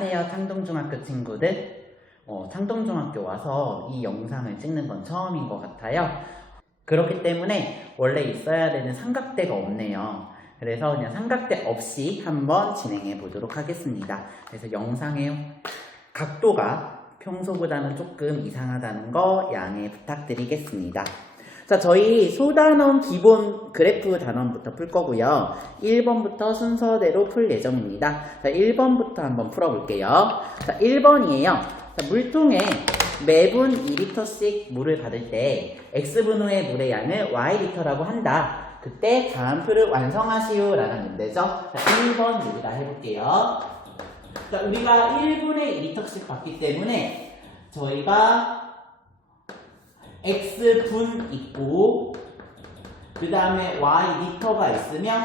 안녕하세요, 창동중학교 친구들. 창동중학교 와서 이 영상을 찍는 건 처음인 것 같아요. 그렇기 때문에 원래 있어야 되는 삼각대가 없네요. 그래서 그냥 삼각대 없이 한번 진행해 보도록 하겠습니다. 그래서 영상의 각도가 평소보다는 조금 이상하다는 거 양해 부탁드리겠습니다. 자, 저희 소단원 기본 그래프 단원부터 풀 거고요. 1번부터 순서대로 풀 예정입니다. 자, 1번부터 한번 풀어볼게요. 자, 1번이에요. 자, 물통에 매분 2리터씩 물을 받을 때 X분후의 물의 양을 Y리터라고 한다. 그때 다음 표를 완성하시오 라는 문제죠. 자, 1번 우리가 해볼게요. 자, 우리가 1분의 2리터씩 받기 때문에 저희가 X분 있고 그 다음에 Y리터가 있으면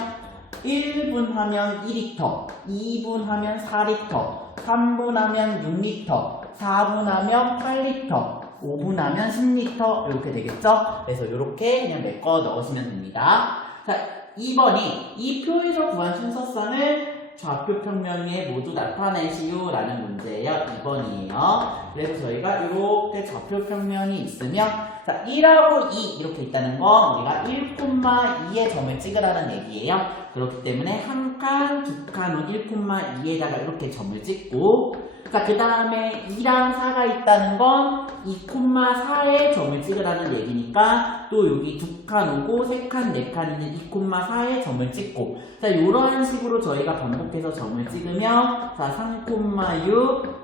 1분 하면 2리터, 2분 하면 4리터, 3분 하면 6리터, 4분 하면 8리터, 5분 하면 10리터 이렇게 되겠죠? 그래서 이렇게 그냥 메꿔 넣으시면 됩니다. 자, 2번이 이 표에서 구한 순서상을 좌표 평면 위에 모두 나타내시오 라는 문제예요. 2번이에요. 그래서 저희가 이렇게 좌표 평면이 있으면 자, 1하고 2 이렇게 있다는 건 우리가 1,2의 점을 찍으라는 얘기예요. 그렇기 때문에 한 칸, 두 칸 후 1,2에다가 이렇게 점을 찍고 자, 그 다음에 2랑 4가 있다는 건 2,4에 점을 찍으라는 얘기니까 또 여기 두 칸 오고 세 칸, 네 칸 있는 2,4에 점을 찍고 자, 이런 식으로 저희가 반복해서 점을 찍으면 자, 3,6,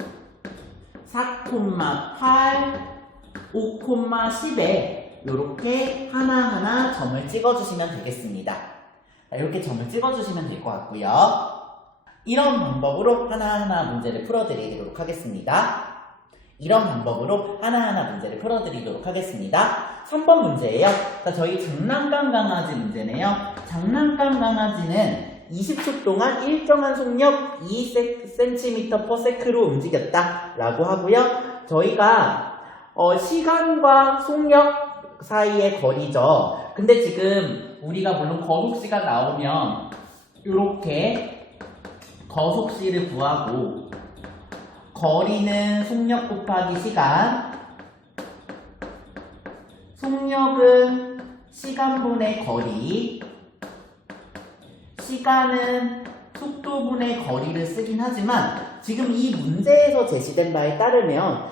4,8, 5,10에 이렇게 하나하나 점을 찍어주시면 되겠습니다. 자, 이렇게 점을 찍어주시면 될 것 같고요. 이런 방법으로 하나하나 문제를 풀어드리도록 하겠습니다. 이런 방법으로 하나하나 문제를 풀어드리도록 하겠습니다. 3번 문제예요. 자, 저희 장난감 강아지 문제네요. 장난감 강아지는 20초 동안 일정한 속력 2cm/s로 움직였다 라고 하고요. 저희가 시간과 속력 사이의 거리죠. 근데 지금 우리가 물론 거속시가 나오면 이렇게 거속시를 구하고 거리는 속력 곱하기 시간, 속력은 시간분의 거리, 시간은 속도분의 거리를 쓰긴 하지만 지금 이 문제에서 제시된 바에 따르면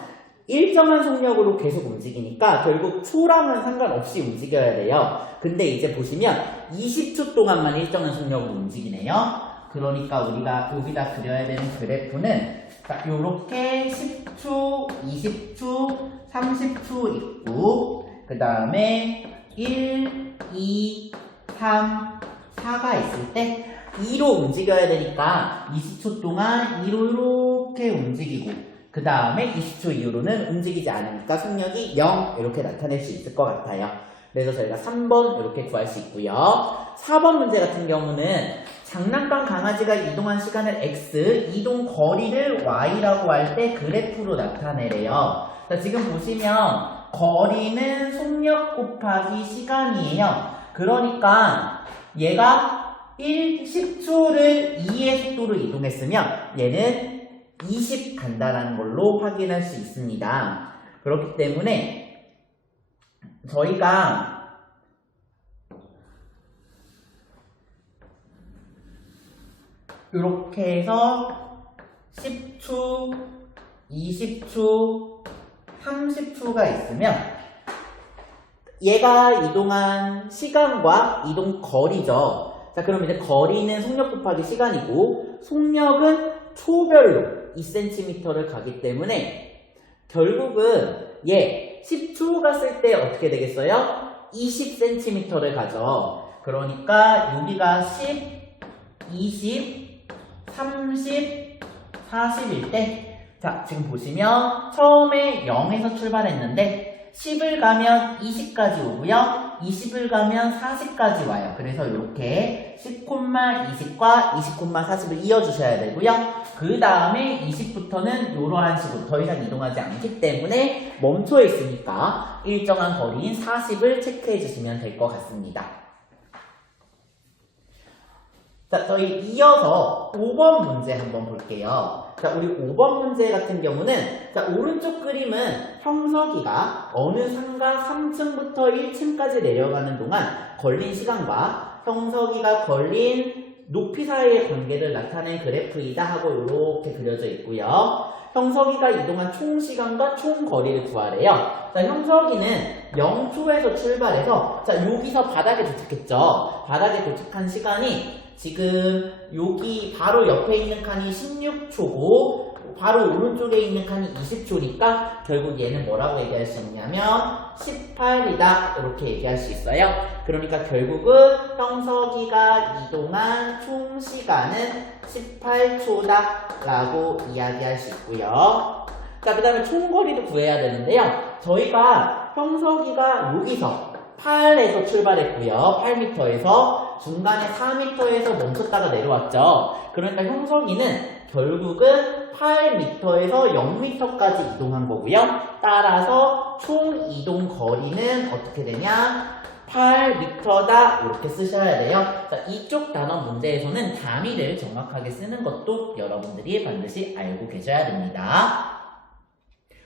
일정한 속력으로 계속 움직이니까 결국 초랑은 상관없이 움직여야 돼요. 근데 이제 보시면 20초 동안만 일정한 속력으로 움직이네요. 그러니까 우리가 여기다 그려야 되는 그래프는 요렇게 10초, 20초, 30초 있고 그 다음에 1, 2, 3, 4가 있을 때 2로 움직여야 되니까 20초 동안 2로 이렇게 움직이고 그 다음에 20초 이후로는 움직이지 않으니까 속력이 0 이렇게 나타낼 수 있을 것 같아요. 그래서 저희가 3번 이렇게 구할 수 있고요. 4번 문제 같은 경우는 장난감 강아지가 이동한 시간을 x, 이동 거리를 y라고 할 때 그래프로 나타내래요. 자, 지금 보시면 거리는 속력 곱하기 시간이에요. 그러니까 얘가 10초를 2의 속도로 이동했으면 얘는 20 간다라는 걸로 확인할 수 있습니다. 그렇기 때문에 저희가 이렇게 해서 10초, 20초, 30초가 있으면 얘가 이동한 시간과 이동 거리죠. 자, 그럼 이제 거리는 속력 곱하기 시간이고 속력은 초별로 2cm를 가기 때문에 결국은 얘 10초 갔을 때 어떻게 되겠어요? 20cm를 가죠. 그러니까 여기가 10, 20, 30, 40일 때 자, 지금 보시면 처음에 0에서 출발했는데 10을 가면 20까지 오고요. 20을 가면 40까지 와요. 그래서 이렇게 10,20과 20,40을 이어주셔야 되고요. 그 다음에 20부터는 이러한 식으로 더 이상 이동하지 않기 때문에 멈춰 있으니까 일정한 거리인 40을 체크해 주시면 될 것 같습니다. 자, 저희 이어서 5번 문제 한번 볼게요. 자, 우리 5번 문제 같은 경우는, 자, 오른쪽 그림은 형석이가 어느 상가 3층부터 1층까지 내려가는 동안 걸린 시간과 형석이가 걸린 높이 사이의 관계를 나타낸 그래프이다 하고 이렇게 그려져 있고요. 형석이가 이동한 총 시간과 총 거리를 구하래요. 자, 형석이는 0초에서 출발해서, 자, 여기서 바닥에 도착했죠. 바닥에 도착한 시간이 지금 여기 바로 옆에 있는 칸이 16초고 바로 오른쪽에 있는 칸이 20초니까 결국 얘는 뭐라고 얘기할 수 있냐면 18이다 이렇게 얘기할 수 있어요. 그러니까 결국은 형석이가 이동한 총 시간은 18초다 라고 이야기할 수 있고요. 자, 그 다음에 총거리를 구해야 되는데요. 저희가 형석이가 여기서 8에서 출발했고요. 8m에서 중간에 4m에서 멈췄다가 내려왔죠. 그러니까 형석이는 결국은 8m에서 0m까지 이동한 거고요. 따라서 총 이동 거리는 어떻게 되냐? 8m다 이렇게 쓰셔야 돼요. 자, 이쪽 단원 문제에서는 단위를 정확하게 쓰는 것도 여러분들이 반드시 알고 계셔야 됩니다.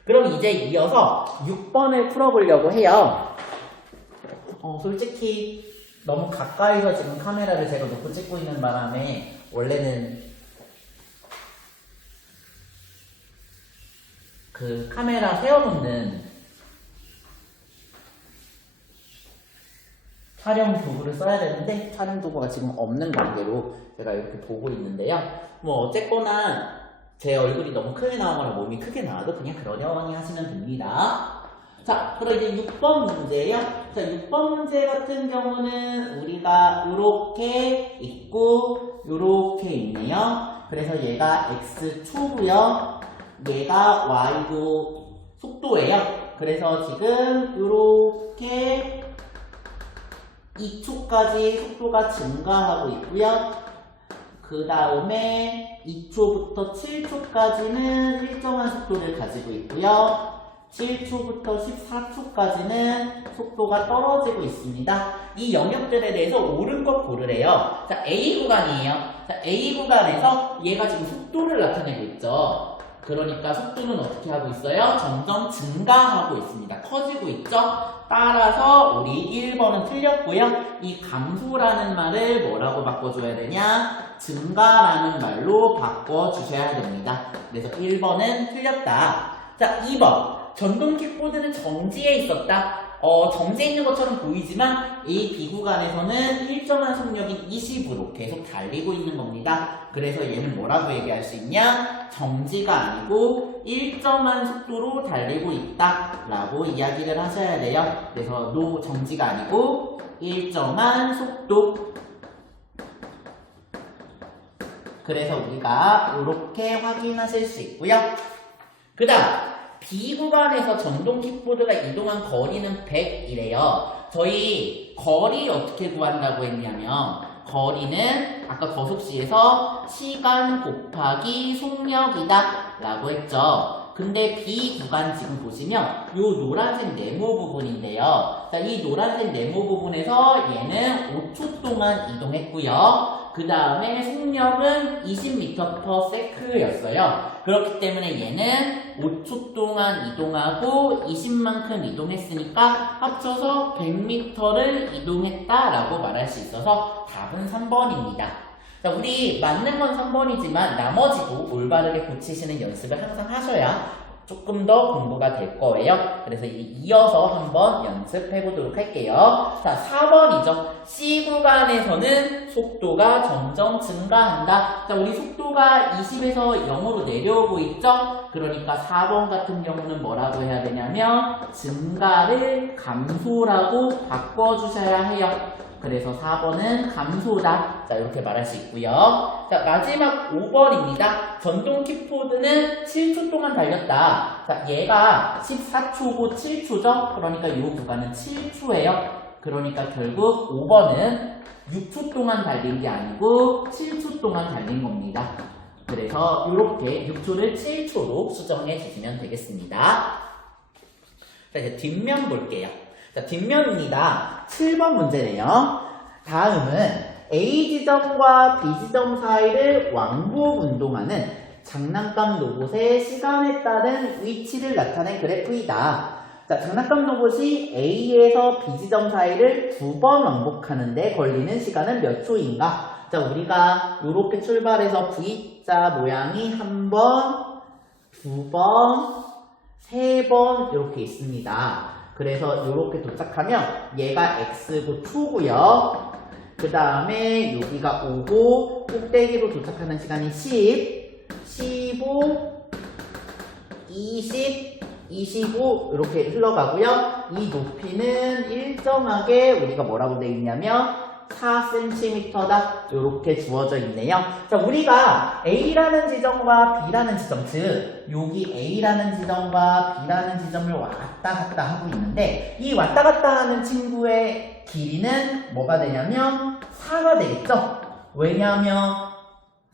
그럼 이제 이어서 6번을 풀어보려고 해요. 솔직히 너무 가까이서 지금 카메라를 제가 놓고 찍고 있는 바람에 원래는 그 카메라 세워놓는 촬영 도구를 써야 되는데 촬영 도구가 지금 없는 관계로 제가 이렇게 보고 있는데요. 뭐 어쨌거나 제 얼굴이 너무 크게 나오거나 몸이 크게 나와도 그냥 그러려니 하시면 됩니다. 자, 그럼 이제 6번 문제예요. 자, 6번 문제 같은 경우는 우리가 요렇게 있고 요렇게 있네요. 그래서 얘가 x초고요. 얘가 y도 속도예요. 그래서 지금 요렇게 2초까지 속도가 증가하고 있고요. 그 다음에 2초부터 7초까지는 일정한 속도를 가지고 있고요. 7초부터 14초까지는 속도가 떨어지고 있습니다. 이 영역들에 대해서 옳은 것 고르래요. 자, A 구간이에요. 자, A 구간에서 얘가 지금 속도를 나타내고 있죠. 그러니까 속도는 어떻게 하고 있어요? 점점 증가하고 있습니다. 커지고 있죠? 따라서 우리 1번은 틀렸고요. 이 감소라는 말을 뭐라고 바꿔줘야 되냐? 증가라는 말로 바꿔주셔야 됩니다. 그래서 1번은 틀렸다. 자, 2번. 전동 킥보드는 정지해 있었다. 정지해 있는 것처럼 보이지만 A, B 구간에서는 일정한 속력인 20으로 계속 달리고 있는 겁니다. 그래서 얘는 뭐라고 얘기할 수 있냐? 정지가 아니고 일정한 속도로 달리고 있다 라고 이야기를 하셔야 돼요. 그래서 정지가 아니고 일정한 속도. 그래서 우리가 이렇게 확인하실 수 있고요. 그 다음 B 구간에서 전동 킥보드가 이동한 거리는 100이래요. 저희 거리 어떻게 구한다고 했냐면 거리는 아까 거속시에서 시간 곱하기 속력이다 라고 했죠. 근데 B 구간 지금 보시면 이 노란색 네모 부분인데요. 자, 이 노란색 네모 부분에서 얘는 5초 동안 이동했고요. 그 다음에 속력은 20m/s 였어요. 그렇기 때문에 얘는 5초 동안 이동하고 20만큼 이동했으니까 합쳐서 100m를 이동했다라고 말할 수 있어서 답은 3번입니다. 자, 우리 맞는 건 3번이지만 나머지도 올바르게 고치시는 연습을 항상 하셔야 조금 더 공부가 될 거예요. 그래서 이어서 한번 연습해 보도록 할게요. 자, 4번이죠. C 구간에서는 속도가 점점 증가한다. 자, 우리 속도가 20에서 0으로 내려오고 있죠? 그러니까 4번 같은 경우는 뭐라고 해야 되냐면 증가를 감소라고 바꿔주셔야 해요. 그래서 4번은 감소다. 자, 이렇게 말할 수 있고요. 자, 마지막 5번입니다. 전동 킥보드는 7초 동안 달렸다. 자, 얘가 14초고 7초죠? 그러니까 이 구간은 7초예요. 그러니까 결국 5번은 6초 동안 달린 게 아니고 7초 동안 달린 겁니다. 그래서 이렇게 6초를 7초로 수정해 주시면 되겠습니다. 자, 이제 뒷면 볼게요. 자, 뒷면입니다. 7번 문제네요. 다음은 A 지점과 B 지점 사이를 왕복 운동하는 장난감 로봇의 시간에 따른 위치를 나타낸 그래프이다. 자, 장난감 로봇이 A에서 B 지점 사이를 2번 왕복하는데 걸리는 시간은 몇 초인가? 자, 우리가 이렇게 출발해서 V자 모양이 1번, 2번, 3번 이렇게 있습니다. 그래서 이렇게 도착하면 얘가 X고 2고요. 그 다음에 여기가 5고 꼭대기로 도착하는 시간이 10, 15, 20, 25 이렇게 흘러가고요. 이 높이는 일정하게 우리가 뭐라고 되어 있냐면 4cm다 이렇게 주어져 있네요. 자, 우리가 A라는 지점과 B라는 지점, 즉 여기 A라는 지점과 B라는 지점을 왔다 갔다 하고 있는데 이 왔다 갔다 하는 친구의 길이는 뭐가 되냐면 4가 되겠죠? 왜냐하면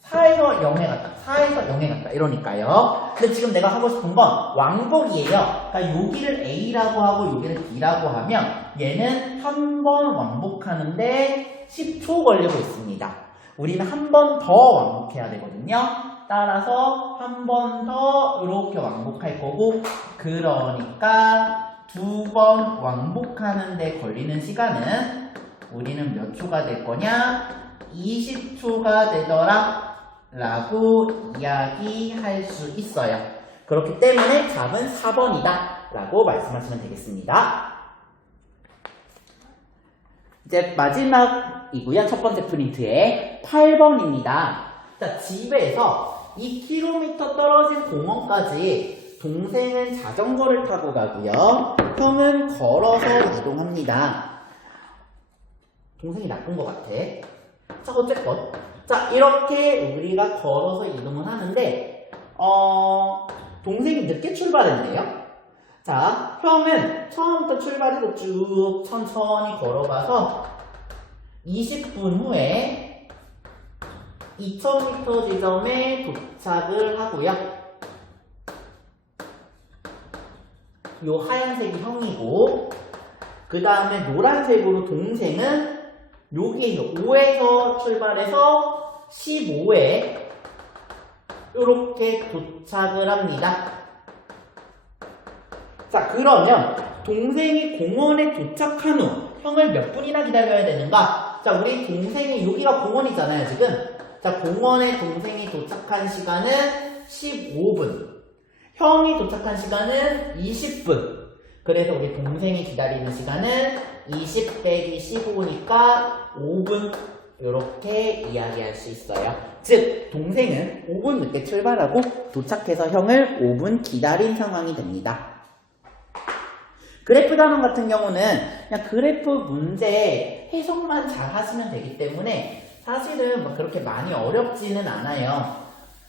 4에서 0에 갔다, 4에서 0에 갔다 이러니까요. 근데 지금 내가 하고 싶은 건 왕복이에요. 그러니까 여기를 A라고 하고 여기를 B라고 하면 얘는 한 번 왕복하는데 10초 걸리고 있습니다. 우리는 한 번 더 왕복해야 되거든요. 따라서 한 번 더 이렇게 왕복할 거고, 그러니까 2번 왕복하는데 걸리는 시간은 우리는 몇 초가 될 거냐? 20초가 되더라 라고 이야기할 수 있어요. 그렇기 때문에 답은 4번이다 라고 말씀하시면 되겠습니다. 이제 마지막이고요. 첫 번째 프린트의 8번입니다. 자, 집에서 2km 떨어진 공원까지 동생은 자전거를 타고 가고요. 형은 걸어서 이동합니다. 동생이 나쁜 것 같아. 자, 어쨌건. 자, 이렇게 우리가 걸어서 이동을 하는데, 동생이 늦게 출발했네요. 자, 형은 처음부터 출발해서 쭉 천천히 걸어가서 20분 후에 2000m 지점에 도착을 하고요. 요 하얀색이 형이고, 그 다음에 노란색으로 동생은 여기에서 5에서 출발해서 15에 이렇게 도착을 합니다. 자, 그러면 동생이 공원에 도착한 후 형을 몇 분이나 기다려야 되는가? 자, 우리 동생이 여기가 공원이잖아요, 지금. 자, 공원에 동생이 도착한 시간은 15분. 형이 도착한 시간은 20분. 그래서 우리 동생이 기다리는 시간은 20 빼기 15니까 5분 이렇게 이야기할 수 있어요. 즉, 동생은 5분 늦게 출발하고 도착해서 형을 5분 기다린 상황이 됩니다. 그래프 단원 같은 경우는 그냥 그래프 문제 해석만 잘 하시면 되기 때문에 사실은 뭐 그렇게 많이 어렵지는 않아요.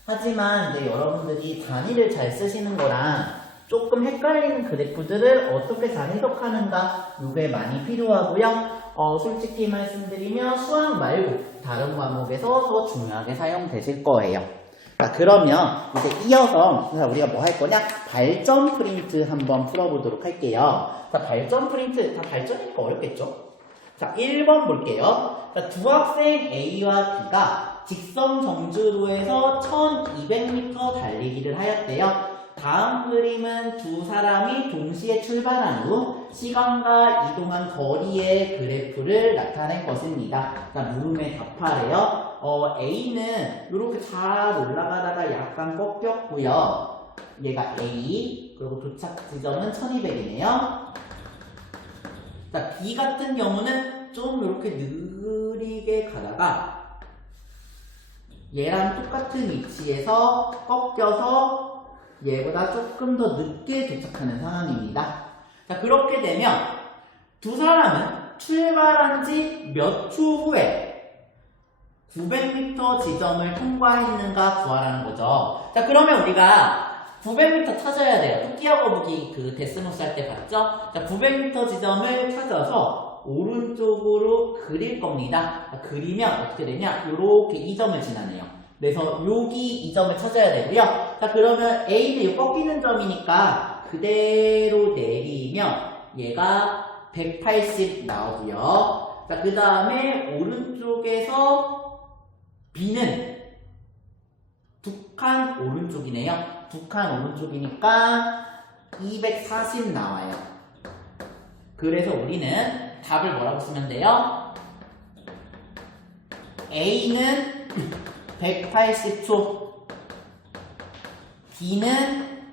하지만 이제 여러분들이 단위를 잘 쓰시는 거랑 조금 헷갈리는 그래프들을 어떻게 잘 해석하는가 이게 많이 필요하고요. 솔직히 말씀드리면 수학 말고 다른 과목에서 더 중요하게 사용되실 거예요. 자, 그러면 이제 이어서 우리가 뭐 할 거냐? 발전 프린트 한번 풀어보도록 할게요. 자, 발전 프린트, 다 발전이니까 어렵겠죠? 자, 1번 볼게요. 자, 두 학생 A와 B가 직선 정주로에서 1200m 달리기를 하였대요. 다음 그림은 두 사람이 동시에 출발한 후 시간과 이동한 거리의 그래프를 나타낸 것입니다. 자, 물음에 답하래요. A는 이렇게 잘 올라가다가 약간 꺾였고요. 얘가 A, 그리고 도착 지점은 1200이네요. 자, B 같은 경우는 좀 이렇게 느리게 가다가 얘랑 똑같은 위치에서 꺾여서 얘보다 조금 더 늦게 도착하는 상황입니다. 자, 그렇게 되면 두 사람은 출발한 지 몇 초 후에 900m 지점을 통과했는가 구하라는 거죠. 자, 그러면 우리가 900m 찾아야 돼요. 토끼와 거북이 그 데스노스 할 때 봤죠? 자, 900m 지점을 찾아서 오른쪽으로 그릴 겁니다. 자, 그리면 어떻게 되냐? 요렇게 이 점을 지나네요. 그래서 여기 이 점을 찾아야 되고요. 자, 그러면 A는 이 꺾이는 점이니까 그대로 내리면 얘가 180 나오고요. 자, 그 다음에 오른쪽에서 B는 두 칸 오른쪽이네요. 두 칸 오른쪽이니까 240 나와요. 그래서 우리는 답을 뭐라고 쓰면 돼요? A는 180초, B는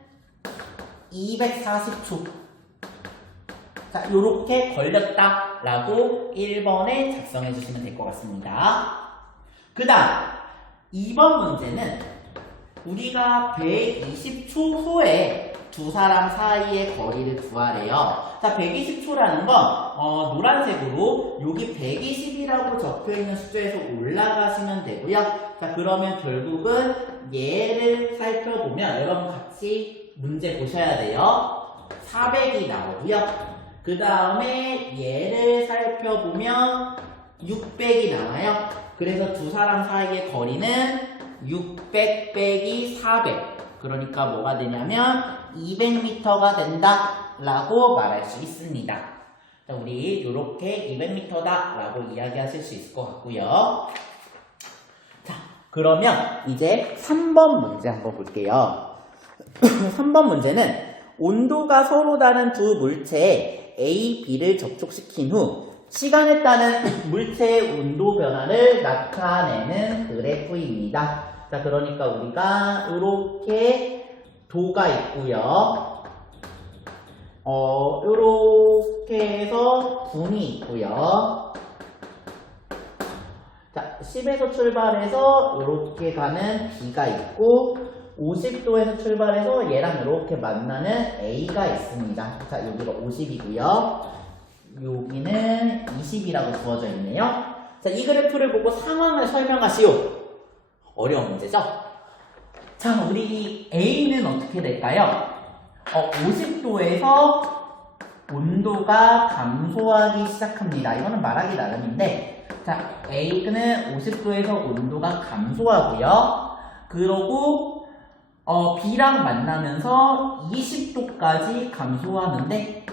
240초. 자, 요렇게 걸렸다 라고 1번에 작성해 주시면 될 것 같습니다. 그 다음 2번 문제는 우리가 120초 후에 두 사람 사이의 거리를 구하래요. 자, 120초라는 건 노란색으로 여기 120이라고 적혀있는 숫자에서 올라가시면 되고요. 자, 그러면 결국은 얘를 살펴보면 여러분 같이 문제 보셔야 돼요. 400이 나오고요. 그 다음에 얘를 살펴보면 600이 나와요. 그래서 두 사람 사이의 거리는 600 빼기 400. 그러니까 뭐가 되냐면 200m가 된다 라고 말할 수 있습니다. 자, 우리 이렇게 200m다 라고 이야기하실 수 있을 것 같고요. 자, 그러면 이제 3번 문제 한번 볼게요. 3번 문제는 온도가 서로 다른 두 물체에 A, B를 접촉시킨 후 시간에 따른 물체의 온도 변화를 나타내는 그래프입니다. 자, 그러니까 우리가 이렇게 도가 있고요. 이렇게 해서 분이 있고요. 자, 10에서 출발해서 이렇게 가는 B가 있고 50도에서 출발해서 얘랑 이렇게 만나는 A가 있습니다. 자, 여기가 50이고요. 여기는 20이라고 주어져 있네요. 자, 이 그래프를 보고 상황을 설명하시오. 어려운 문제죠? 자, 우리 A는 어떻게 될까요? 50도에서 온도가 감소하기 시작합니다. 이거는 말하기 나름인데, 자, A는 50도에서 온도가 감소하고요. 그러고 B랑 만나면서 20도까지 감소하는데,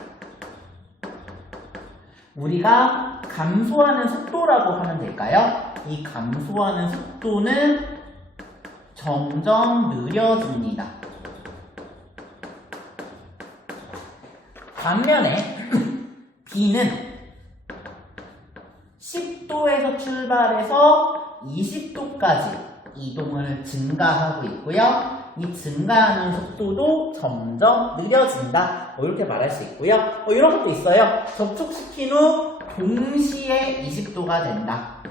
우리가 감소하는 속도라고 하면 될까요? 이 감소하는 속도는 점점 느려집니다. 반면에 B는 10도에서 출발해서 20도까지 이동을 증가하고 있고요. 이 증가하는 속도도 점점 느려진다. 이렇게 말할 수 있고요. 이런 것도 있어요. 접촉시킨 후 동시에 20도가 된다.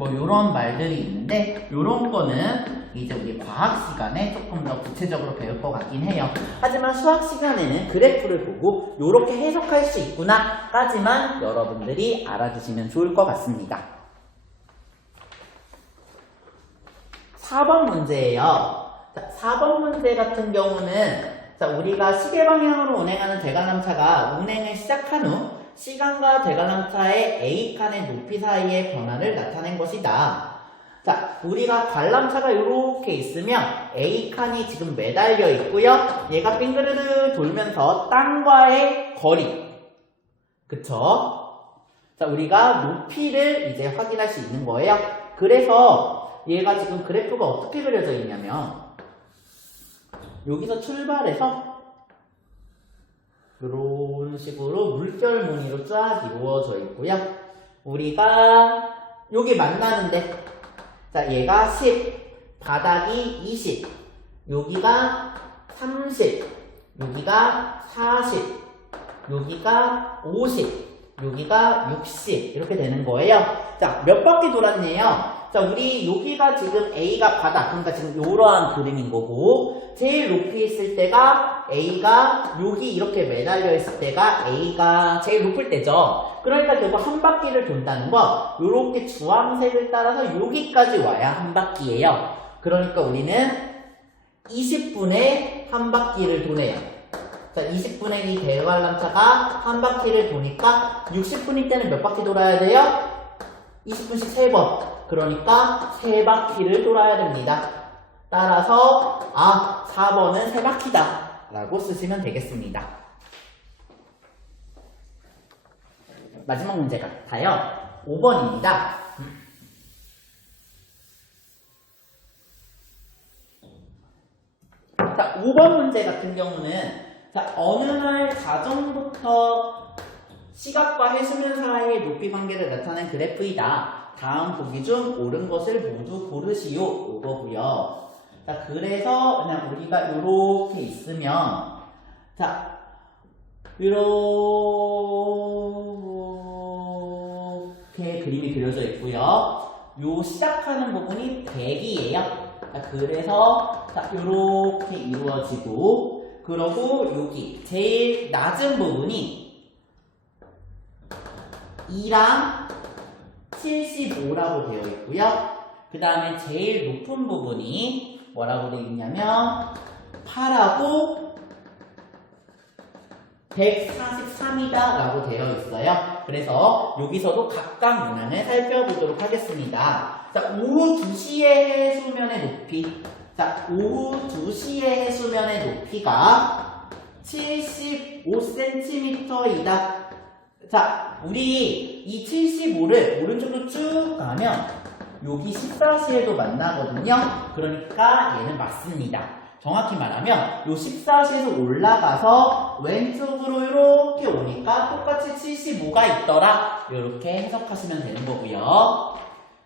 이런 말들이 있는데 이런 거는 이제 우리 과학 시간에 조금 더 구체적으로 배울 것 같긴 해요. 하지만 수학 시간에는 그래프를 보고 이렇게 해석할 수 있구나 까지만 여러분들이 알아두시면 좋을 것 같습니다. 4번 문제예요. 자, 4번 문제 같은 경우는 자, 우리가 시계 방향으로 운행하는 대관람차가 운행을 시작한 후 시간과 대관람차의 A칸의 높이 사이의 변화를 나타낸 것이다. 자, 우리가 관람차가 이렇게 있으면 A칸이 지금 매달려 있고요. 얘가 빙그르르 돌면서 땅과의 거리. 그쵸? 자, 우리가 높이를 이제 확인할 수 있는 거예요. 그래서 얘가 지금 그래프가 어떻게 그려져 있냐면 여기서 출발해서 이런 식으로 물결 무늬로 쫙 이루어져 있고요. 우리가 여기 만나는데 자, 얘가 10, 바닥이 20, 여기가 30, 여기가 40, 여기가 50, 여기가 60 이렇게 되는 거예요. 자, 몇 바퀴 돌았네요. 자, 우리 여기가 지금 A가 바닥, 그러니까 지금 이러한 그림인 거고 제일 높이 있을 때가 A가 여기 이렇게 매달려 있을 때가 A가 제일 높을 때죠. 그러니까 결국 한 바퀴를 돈다는 거 이렇게 주황색을 따라서 여기까지 와야 한 바퀴예요. 그러니까 우리는 20분에 한 바퀴를 도네요. 자, 20분의 이 대관람차가 한 바퀴를 도니까 60분일 때는 몇 바퀴 돌아야 돼요? 20분씩 3번. 그러니까 3바퀴를 돌아야 됩니다. 따라서 4번은 3바퀴다 라고 쓰시면 되겠습니다. 마지막 문제 같아요. 5번입니다. 자, 5번 문제 같은 경우는 자, 어느 날 가정부터 시각과 해수면 사이의 높이 관계를 나타낸 그래프이다. 다음 보기 중 옳은 것을 모두 고르시오. 이거고요. 자, 그래서 그냥 우리가 이렇게 있으면 자, 이렇게 그림이 그려져 있고요. 요 시작하는 부분이 100이에요. 자, 그래서 자, 이렇게 이루어지고 그러고 여기 제일 낮은 부분이 2랑 75라고 되어 있고요. 그 다음에 제일 높은 부분이 뭐라고 되어 있냐면 8하고 143이다 라고 되어 있어요. 그래서 여기서도 각각 문항을 살펴보도록 하겠습니다. 자, 오후 2시의 해수면의 높이. 자, 오후 2시의 해수면의 높이가 75cm이다. 자, 우리 이 75를 오른쪽으로 쭉 가면 여기 14시에도 만나거든요. 그러니까 얘는 맞습니다. 정확히 말하면 요 14시에서 올라가서 왼쪽으로 이렇게 오니까 똑같이 75가 있더라. 이렇게 해석하시면 되는 거고요.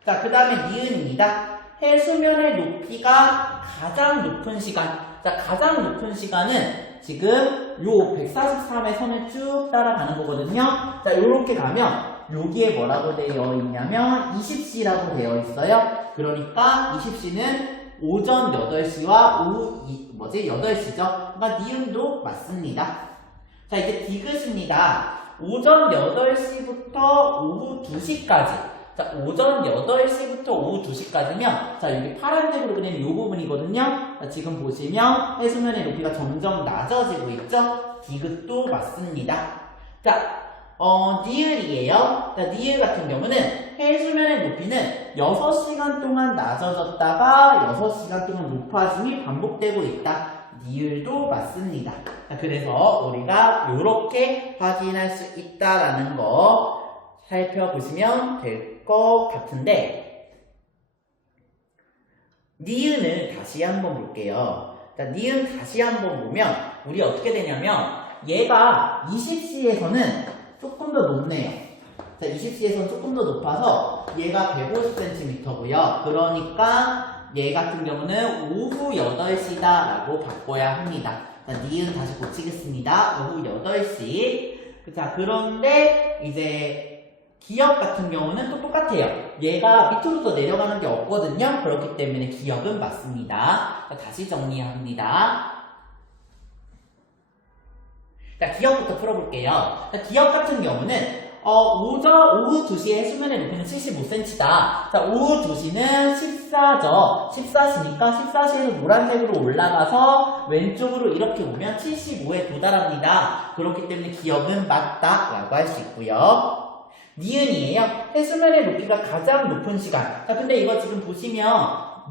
자, 그 다음에 니은입니다. 해수면의 높이가 가장 높은 시간. 자, 가장 높은 시간은 지금 요 143의 선을 쭉 따라가는 거거든요. 자, 요렇게 가면 여기에 뭐라고 되어 있냐면 20시라고 되어 있어요. 그러니까 20시는 오전 8시와 오후 8시죠. 그러니까 니은도 맞습니다. 자, 이제 디귿입니다. 오전 8시부터 오후 2시까지. 자, 오전 8시부터 오후 2시까지면 자, 여기 파란색으로 그리는 이 부분이거든요. 자, 지금 보시면 해수면의 높이가 점점 낮아지고 있죠. 디귿도 맞습니다. 자, 니을이에요. 자, 니을 같은 경우는 해수면의 높이는 6시간 동안 낮아졌다가 6시간 동안 높아짐이 반복되고 있다. 니을도 맞습니다. 자, 그래서 우리가 이렇게 확인할 수 있다라는 거 살펴보시면 될 것 같은데, 니은을 다시 한번 볼게요. 자, 니은 다시 한번 보면 우리 어떻게 되냐면 얘가 20시에서는 조금 더 높네요. 자, 20시에서는 조금 더 높아서 얘가 150cm고요. 그러니까 얘 같은 경우는 오후 8시다 라고 바꿔야 합니다. 자, 니은 다시 고치겠습니다. 오후 8시. 자, 그런데 이제 기억 같은 경우는 또 똑같아요. 얘가 밑으로 더 내려가는 게 없거든요. 그렇기 때문에 기억은 맞습니다. 자, 다시 정리합니다. 자, 기억부터 풀어볼게요. 자, 기억 같은 경우는 오후 2시에 해수면의 높이는 75cm다. 자, 오후 2시는 14죠. 14시니까 14시에서 노란색으로 올라가서 왼쪽으로 이렇게 오면 75에 도달합니다. 그렇기 때문에 기억은 맞다라고 할 수 있고요. 니은이에요. 해수면의 높이가 가장 높은 시간. 자, 근데 이거 지금 보시면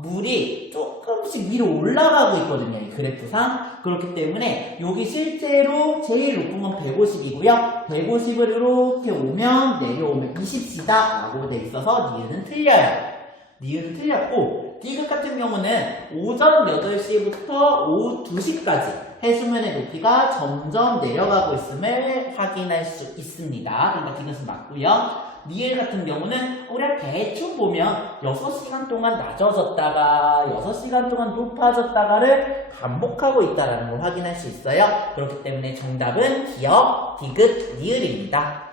물이 조금씩 위로 올라가고 있거든요. 이 그래프상. 그렇기 때문에 여기 실제로 제일 높은 건 150이고요. 150을 이렇게 오면 내려오면 20시다 라고 돼 있어서 니은은 틀려요. 니은은 틀렸고, 디귿 같은 경우는 오전 8시부터 오후 2시까지 해수면의 높이가 점점 내려가고 있음을 확인할 수 있습니다. 그러니까 디귿은 맞고요. 니을 같은 경우는 우리가 대충 보면 6시간 동안 낮아졌다가 6시간 동안 높아졌다가를 반복하고 있다는 걸 확인할 수 있어요. 그렇기 때문에 정답은 기억, 디귿, 니을입니다.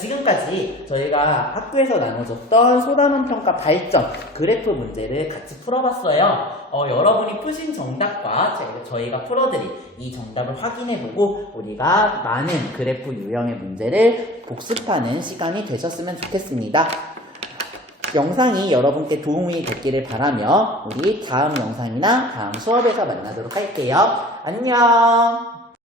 지금까지 저희가 학교에서 나눠줬던 소단원 평가 발전 그래프 문제를 같이 풀어봤어요. 여러분이 푸신 정답과 저희가 풀어드린 이 정답을 확인해보고 우리가 많은 그래프 유형의 문제를 복습하는 시간이 되셨으면 좋겠습니다. 영상이 여러분께 도움이 됐기를 바라며 우리 다음 영상이나 다음 수업에서 만나도록 할게요. 안녕!